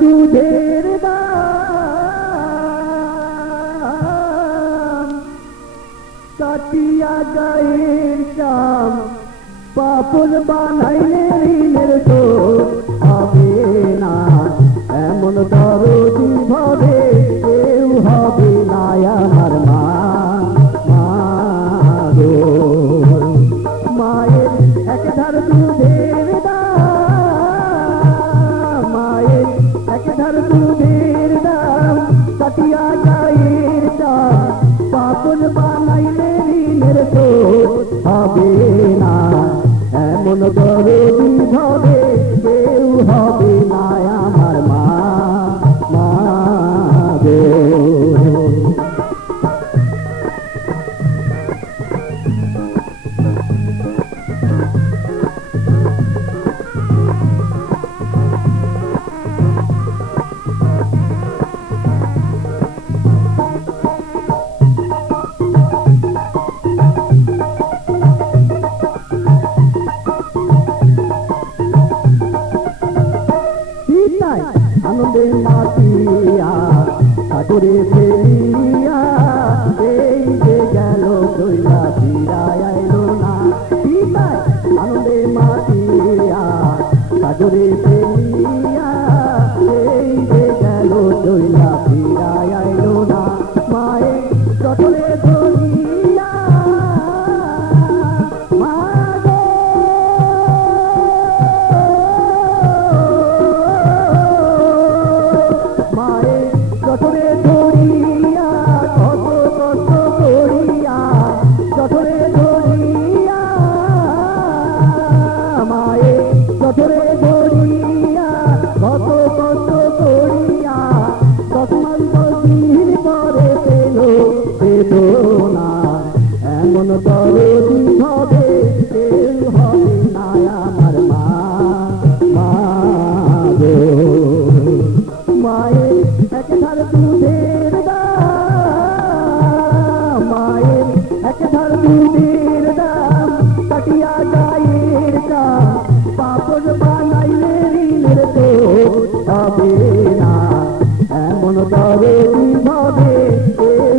দুধের দাম কাটিয়া গায়ের চাম পাপন বানাইলে ঋণের শোধ হবে না এমন দরদি ভাবে কেউ হবে না আমার মা গো মায়ের এক ধার দুধের দাম মায়ের এক ধার দুধের দাম কাটিয়া গায়ের চাম পাপন বানাইলে ঋণের শোধ হবে না এমন দরদি ভাবে কেউ হবে না আমার মা গো আনন্দে মাতিয়া সাগরে ফেরিয়া এই যে গেল দইলা ফিরায় আইলো না আনন্দে মাতিয়া সাগরে ফেরিয়া এই যে গেল দইলা ফিরায় আইলো না মায়ের চটলে ধরিয়া চটরে ধরিয়া কত কষ্ট করিয়া চটরে ধরিয়া মায়ে চটরে ধরিয়া কত কষ্ট করিয়া 10 মাস 10 দিন পরে পেল বেদনা এমন দরদি হবে কেউ হবে না আমার মা গো মায়ের এক ধার দুধের দাম মায়ের এক ধার দুধের দাম কাটিয়া গায়ের চাম পাপড় বানাইলে ঋণের শোধ হবে না এমন দরদি ভাবে কেউ